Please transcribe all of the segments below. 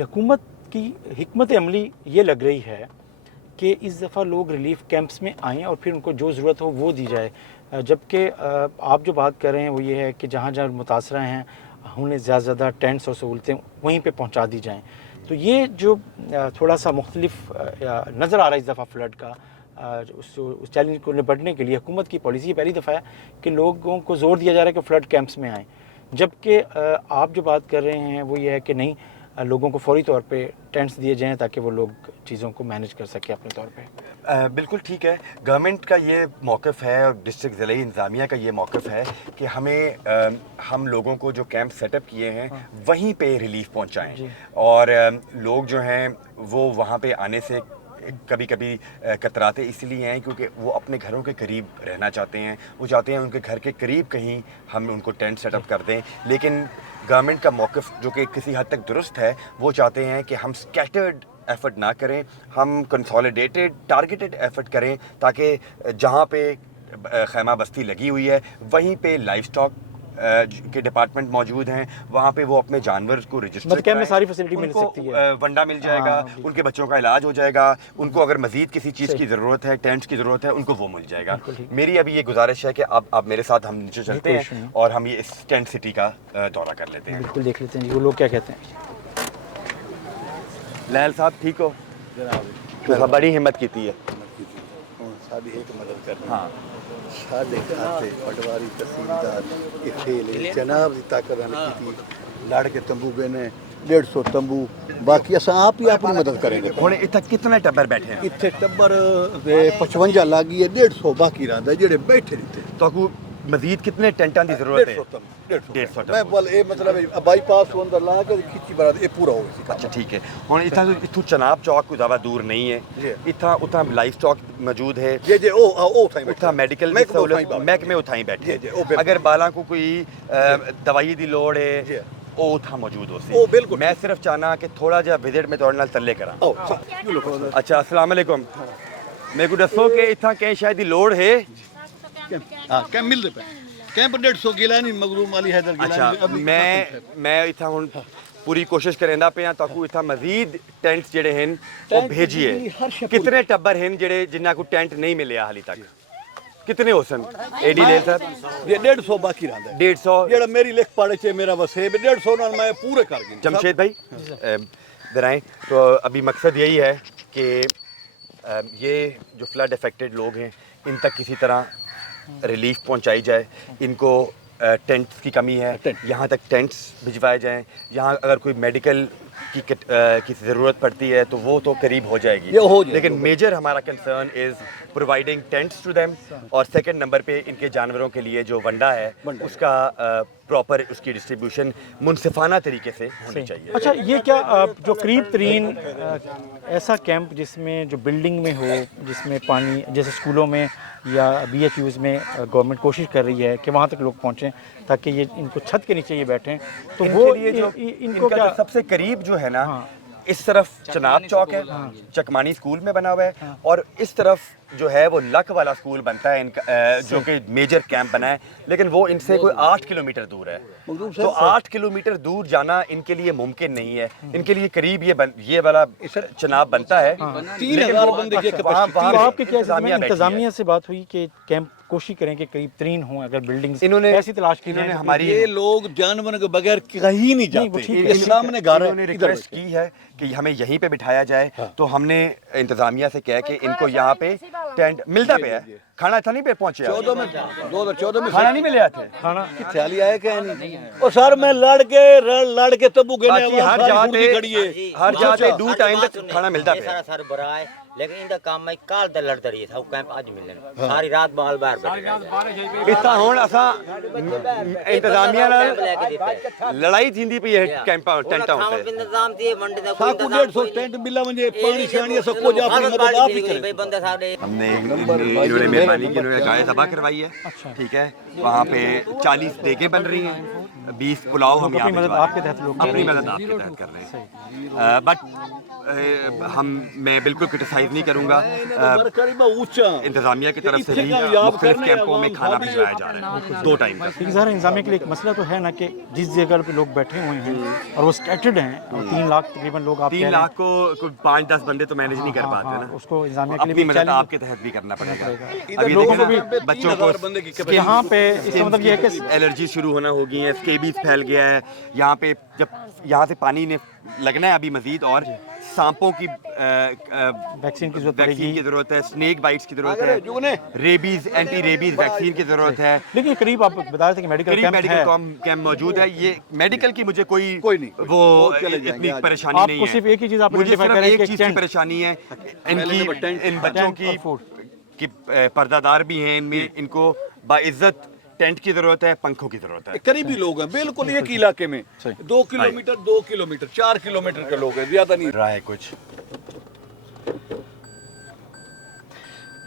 हुकूमत की हिकमत अमली ये लग रही है कि इस दफ़ा लोग रिलीफ कैंप्स में आएँ और फिर उनको जो ज़रूरत हो वो दी जाए, जबकि आप जो बात कर रहे हैं वो ये है कि जहाँ जहाँ मुतासरा हैं उन्हें ज़्यादा से ज़्यादा टेंट्स और सहूलतें वहीं पे पहुँचा दी जाएँ। तो ये जो थोड़ा सा मुख्तलिफ नज़र आ रहा है इस दफ़ा फ्लड का, उस चैलेंज को निपटने के लिए हुकूमत की पॉलिसी पहली दफ़ा है कि लोगों को ज़ोर दिया जा रहा है कि फ्लड कैंप्स में आएँ, जबकि आप जो बात कर रहे हैं वो ये है कि नहीं, लोगों को फौरी तौर पे टेंट्स दिए जाएं ताकि वो लोग चीज़ों को मैनेज कर सकें अपने तौर पे। बिल्कुल ठीक है, गवर्नमेंट का ये मौक़िफ़ है और डिस्ट्रिक्ट ज़िला इंतज़ामिया का ये मौक़िफ़ है कि हम लोगों को जो कैंप सेटअप किए हैं वहीं पे रिलीफ पहुंचाएं, और लोग जो हैं वो वहाँ पे आने से कभी कभी कतराते इसलिए हैं क्योंकि वो अपने घरों के करीब रहना चाहते हैं, वो चाहते हैं उनके घर के करीब कहीं हम उनको टेंट सेटअप कर दें। लेकिन गवर्नमेंट का मौक़िफ़ जो कि किसी हद तक दुरुस्त है, वो चाहते हैं कि हम स्कैटर्ड एफ़र्ट ना करें, हम कंसोलिडेटेड टारगेटेड एफ़र्ट करें ताकि जहाँ पे खैमा बस्ती लगी हुई है वहीं पे लाइफ स्टॉक के डिपार्टमेंट मौजूद हैं, वहाँ पे वो अपने जानवर को रजिस्टर कैंप में सारी फैसिलिटी मिल सकती है, वंडा मिल जाएगा, उनके बच्चों का इलाज हो जाएगा, उनको अगर मज़ीद किसी चीज़ की ज़रूरत है, टेंट्स की ज़रूरत है, उनको वो मिल जाएगा। मेरी अभी ये गुजारिश है कि आप मेरे साथ हम नीचे चलते हैं और हम ये इस टेंट सिटी का दौरा कर लेते हैं। बिल्कुल देख लेते हैं जी वो लोग क्या कहते हैं। लहल साहब ठीक हो? तो बड़ी हिम्मत की थी है। साड़ी एक मदद करनी। हाँ साढ़े खाते पटवारी तहसीलदार इत्थे जनाब की ताकत की लड़ के तंबू बेने 150 तंबू, बाकी अस आप ही अपनी मदद करेंगे। हुण इत्थे कितने टब्बर बैठे हैं? इत्थे टब्बर 55 लागी है, 150 बाकी रहा जेडे बैठे रहते। तो मजीद कितने टेंटां की जरूरत है? 150 मैं बोल ये मतलब बाईपास को अंदर ला के खिची बरा ये पूरा हो गया। अच्छा ठीक है, हुण इत्थों चनाब चौक कोई ज़्यादा दूर नहीं है, इत्था उतना लाइफ स्टॉक मौजूद है, जे ओ उतना मेडिकल महकमे उठाई बैठे, अगर बाला को कोई दवाई की लोड़ है वो उथा मौजूद हो सी। मैं सिर्फ चाहना कि थोड़ा जिहा विजिट में तुहाडे नाल चले करा। अच्छा अस्सलाम वालेकुम, मेरे को दसो कि इत्था कहीं शायद दी लोड़ है? हां कैंप मिलदे पे, कैंप 150 गिलानी मगरूम अली हैदर गिलानी। अच्छा मैं इत्था हुण पूरी कोशिश करेंदा पे ताकू इत्था मजीद टेंट्स जेडे हैं वो भेजिए। कितने टब्बर हैं जेडे जिन्ना को टेंट नहीं मिले हाली तक? कितने हो सन? एडी ले सर ये 150 बाकी रहा है। 150 जेड़ा मेरी लिख पढ़े चे मेरा वसे 150 ना मैं पूरे कर गई। जमशेद भाई दराएं, तो अभी मकसद यही है कि ये जो फ्लड अफेक्टेड लोग हैं इन तक किसी तरह रिलीफ पहुंचाई जाए। इनको टेंट्स की कमी है, यहाँ तक टेंट्स भिजवाए जाएं, यहाँ अगर कोई मेडिकल की ज़रूरत पड़ती है तो वो तो करीब हो जाएगी, लेकिन मेजर हमारा concern is providing tents to them, और सेकंड नंबर पे इनके जानवरों के लिए जो वंडा है उसका प्रॉपर उसकी डिस्ट्रीब्यूशन मुनसिफाना तरीके से होनी चाहिए। अच्छा ये क्या जो करीब तरीन ऐसा कैंप जिसमें जो बिल्डिंग में हो, जिसमें पानी जैसे स्कूलों में या BHUs में गवर्नमेंट कोशिश कर रही है कि वहाँ तक लोग पहुँचें ताकि ये इनको छत के नीचे ये बैठें, तो वो लिए जो इनको क्या सबसे करीब जो है ना, इस तरफ चनाब चौक है, चकमानी स्कूल में बना हुआ है, और इस तरफ जो है वो लक वाला स्कूल बनता है इनका, जो कि मेजर कैंप बना है, लेकिन वो इनसे कोई 8 किलोमीटर दूर है। तो 8 किलोमीटर दूर जाना इनके लिए मुमकिन नहीं है। इनके लिए करीब ये वाला चनाब बनता है। 3000 बंदे के आपके क्या इंतजामिया से बात हुई कि कैंप कोशिश करें कि करीब 3 हों, अगर बिल्डिंग्स इन्होंने ऐसी तलाश की इन्होंने जाए हमारी ये लोग जानवर के बगैर कहीं नहीं जाते। ये सामने घर है, रिक्वेस्ट की है कि हमें यहीं पे बिठाया जाए, तो हमने इंतजामिया से कह के इनको यहाँ पे टेंट मिलता पे है। खाना था नहीं पे पहुंचे 2014 में खाना नहीं मिले थे, खाना किथे आली आए क्या नहीं। और सर मैं लड़ के तबू गने हर जाते 2 टाइम तक खाना मिलता पे। सर बरा है लेकिन इंदा काम में काल दा लड़ता रही था कैंप आज मिलने सारी रात बाल बाहर बैठे इतना हुण असा इंतजामिया नाल लड़ाई थींदी पई है कैंप टेंटा होते इंतजाम थी मंडी दा साकू 150 टेंट मिला मुझे पानी शानी सब कुछ अपनी मदद आप ही करें। बंदे साडे हमने इन्होंने मेहरबानी की, इन्होंने गाय तबाह करवाई है, ठीक है, वहाँ पे 40 देगे बन रही हैं, 20 पुलाव हम यहाँ अपनी मदद भिजवा आपके तहत लोग कर अपनी रहे हैं। मदद आपके तहत कर रहे हैं। बट मैं बिल्कुल क्रिटिसाइज नहीं करूँगा, इंतजामिया की तरफ से भी मुख्तलिफ कैंपों में खाना भिजवाया जा रहा है 2 टाइम का। लेकिन ज़रा इंतजामिया के लिए एक मसला तो है ना कि जिस जगह पे लोग बैठे हुए हैं और वो स्कैटर्ड हैं और 3 लाख तकरीबन लोग आप 3 लाख को 5-10 बंदे तो मैनेज नहीं कर पाते ना, उसको इंतजामिया के लिए अपनी भी मदद challenge आपके तहत भी करना पड़ेगा। अभी लोगों देखो को भी ना, बच्चों को यहाँ पे इसका मतलब ये है कि एलर्जी शुरू होना हो गई है, स्केबीज फैल गया है यहाँ पे। जब यहाँ से पानी ने लगना है अभी मजीद, और सांपों की वैक्सीन की जरूरत वैक्सीन की पड़ेगी। जरूरत है, स्नेक बाइट्स की जरूरत है, रेबीज एंटी रेबीज वैक्सीन की जरूरत है। लेकिन करीब आप बता रहे थे कि मेडिकल करीब कैंप मेडिकल है, कैंप मौजूद है। ये मेडिकल की मुझे कोई नहीं, वो चले जाएंगे इतनी आज। परेशानी नहीं आपको है। सिर्फ एक ही चीज़ आप मुझे identify सिर्फ करें एक कि चीज़ की टेंट। परेशानी है, इन बच्चों टेंट की और फूड। कि पर्दादार भी हैं इनमें, इनको बाइज्जत टेंट की जरूरत है, पंखों की जरूरत है। करीबी लोग हैं बिल्कुल एक इलाके में, 2 किलोमीटर 4 किलोमीटर के लोग हैं, ज्यादा नहीं। रहा है कुछ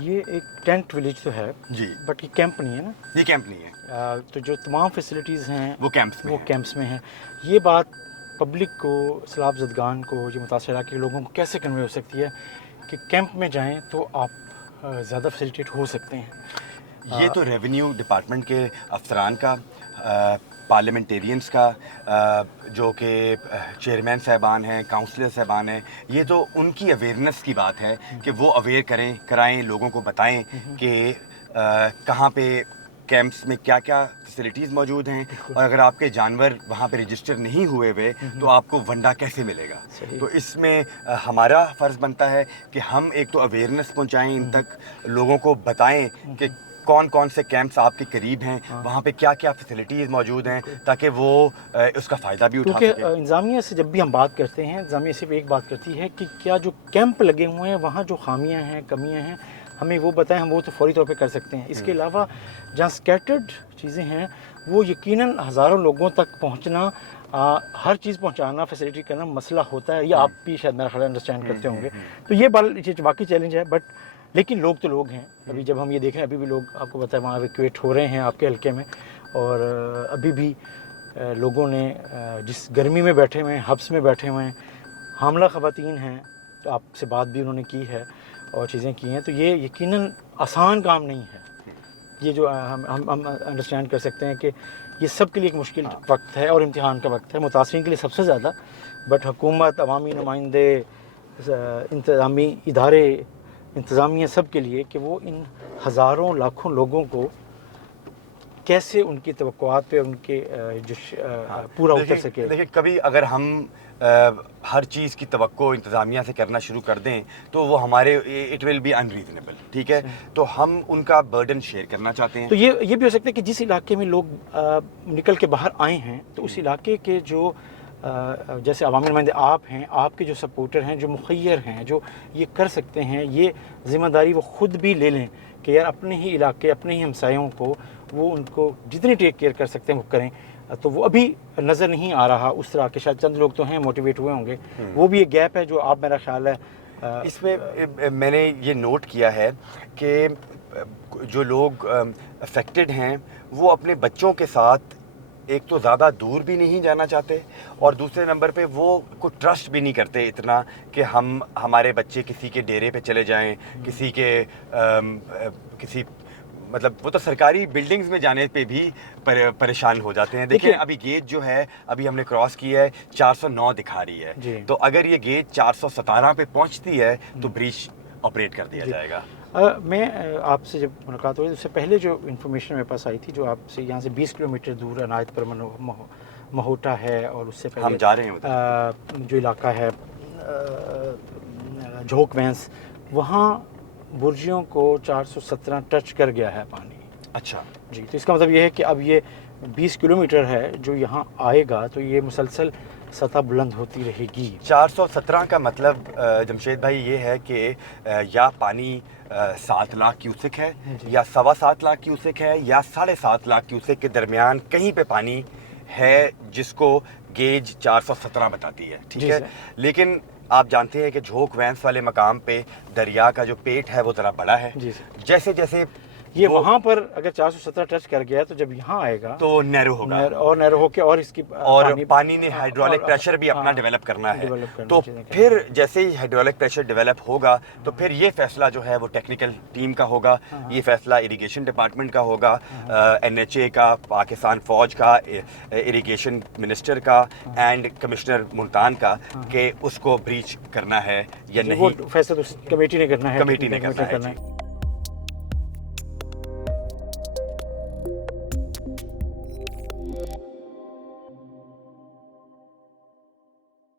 ये एक टेंट विलेज तो है जी, बट ये कैंप नहीं है ना। ये कैंप नहीं है, तो जो तमाम फैसिलिटीज़ हैं वो कैंप्स में वो है। कैंप्स में हैं। ये बात पब्लिक को, सैलाब ज़दगान को, ये मुतासर इलाके के लोगों को कैसे कन्वे हो सकती है कि कैंप में जाएं तो आप ज़्यादा फैसिलिटेट हो सकते हैं। ये तो रेवेन्यू डिपार्टमेंट के अफसरान का, पार्लियामेंटेरियंस का, जो कि चेयरमैन साहबान हैं, काउंसलर साहबान हैं, ये तो उनकी अवेयरनेस की बात है कि वो अवेयर कराएं, लोगों को बताएं कि कहाँ पे कैंप्स में क्या क्या फैसिलिटीज़ मौजूद हैं, और अगर आपके जानवर वहाँ पे रजिस्टर नहीं हुए हुए तो आपको वंडा कैसे मिलेगा। तो इसमें हमारा फ़र्ज़ बनता है कि हम एक तो अवेयरनेस पहुँचाएं, इन तक लोगों को बताएं कि कौन कौन से कैंप्स आपके करीब हैं, वहाँ पे क्या क्या फैसिलिटीज़ मौजूद हैं, ताकि वो उसका फ़ायदा भी उठा क्योंकि सकें। इंतज़ामिया से जब भी हम बात करते हैं, इंतज़ामिया सिर्फ एक बात करती है कि क्या जो कैंप लगे हुए हैं वहाँ जो खामियां हैं, कमियां हैं, हमें वो बताएं, हम वो तो फौरी तौर पे कर सकते हैं। इसके अलावा जहाँ स्कैटर्ड चीज़ें हैं वो यकीनन हज़ारों लोगों तक पहुँचना, हर चीज़ पहुँचाना, फैसिलिटी करना मसला होता है। ये आप भी शायद मेरा ख्याल अंडरस्टैंड करते होंगे। तो ये बाकी चैलेंज है, बट लेकिन लोग तो लोग हैं। अभी जब हम ये देख रहे हैं, अभी भी लोग, आपको पता है, वहाँ इवैक्यूएट हो रहे हैं आपके हल्के में, और अभी भी लोगों ने जिस गर्मी में बैठे हुए हैं, हब्स में बैठे हुए हैं, हामला ख़वातीन हैं, तो आपसे बात भी उन्होंने की है और चीज़ें की हैं। तो ये यकीनन आसान काम नहीं है। ये जो हम अंडरस्टैंड कर सकते हैं कि ये सब के लिए एक मुश्किल वक्त है और इम्तिहान का वक्त है, मुतासरीन के लिए सबसे ज़्यादा। बट हुकूमत, अवामी नुमाइंदे, इंतज़ामी इदारे, इंतज़ामिया सब के लिए कि वो इन हज़ारों लाखों लोगों को कैसे उनकी तवक्कुआत पे उनके जो पूरा उतर सके। देखिए, कभी अगर हम हर चीज़ की तवक्को इंतज़ामिया से करना शुरू कर दें तो वो हमारे इट विल बी अनरीजनेबल, ठीक है। तो हम उनका बर्डन शेयर करना चाहते हैं। तो ये भी हो सकता है कि जिस इलाके में लोग निकल के बाहर आए हैं, तो उस इलाके के जो जैसे अवामी नुमाइंदे आप हैं, आपके जो सपोर्टर हैं, जो मुखैर हैं, जो ये कर सकते हैं, ये ज़िम्मेदारी वो ख़ुद भी ले लें कि यार अपने ही इलाके, अपने ही हमसायों को वो उनको जितनी टेक केयर कर सकते हैं वो करें। तो वो अभी नज़र नहीं आ रहा उस तरह के, शायद चंद लोग तो हैं मोटिवेट हुए होंगे, वो भी एक गैप है जो आप, मेरा ख्याल है इसमें मैंने ये नोट किया है कि जो लोग अफेक्टेड हैं वो अपने बच्चों के साथ एक तो ज़्यादा दूर भी नहीं जाना चाहते, और दूसरे नंबर पे वो को ट्रस्ट भी नहीं करते इतना कि हमारे बच्चे किसी के डेरे पे चले जाएं, किसी के किसी मतलब वो तो सरकारी बिल्डिंग्स में जाने पे भी परेशान हो जाते हैं। देखिए, अभी गेट जो है, अभी हमने क्रॉस किया है, 409 दिखा रही है, तो अगर ये गेट 417 पे पहुंचती है तो ब्रीच ऑपरेट कर दिया जाएगा। मैं आपसे जब मुलाकात हुई उससे पहले जो इन्फॉर्मेशन मेरे पास आई थी, जो आपसे यहाँ से 20 किलोमीटर दूर अनायत पर महोटा है, और उससे पहले हम जा रहे हैं जो इलाका है झोंक वैंस, वहाँ बुर्जियों को 417 टच कर गया है पानी। अच्छा जी, तो इसका मतलब ये है कि अब ये 20 किलोमीटर है जो यहाँ आएगा, तो ये मुसलसल सतह बुलंद होती रहेगी। 417 का मतलब जमशेद भाई ये है कि या पानी 7 लाख क्यूसेक है, या 7.25 लाख क्यूसेक है, या 7.5 लाख क्यूसेक के दरमियान कहीं पे पानी है जिसको गेज 417 बताती है, ठीक है। लेकिन आप जानते हैं कि झोंक वैंस वाले मकाम पे दरिया का जो पेट है वो ज़रा बड़ा है। जैसे जैसे یہ وہاں پر اگر 417 ٹچ کر گیا تو جب یہاں آئے گا تو نیرو ہوگا اور نیرو ہو کے اور اس کی اور پانی نے ہائیڈرولک پریشر بھی اپنا ڈیولپ کرنا ہے. تو پھر جیسے ہی ہائیڈرولک پریشر ڈیولپ ہوگا تو پھر یہ فیصلہ جو ہے وہ ٹیکنیکل ٹیم کا ہوگا, یہ فیصلہ اریگیشن ڈپارٹمنٹ کا ہوگا, NHA کا, پاکستان فوج کا, اریگیشن منسٹر کا اینڈ کمشنر ملتان کا, کہ اس کو بریچ کرنا ہے یا نہیں. وہ فیصلہ کمیٹی نے کرنا ہے, کمیٹی نے کرنا ہے.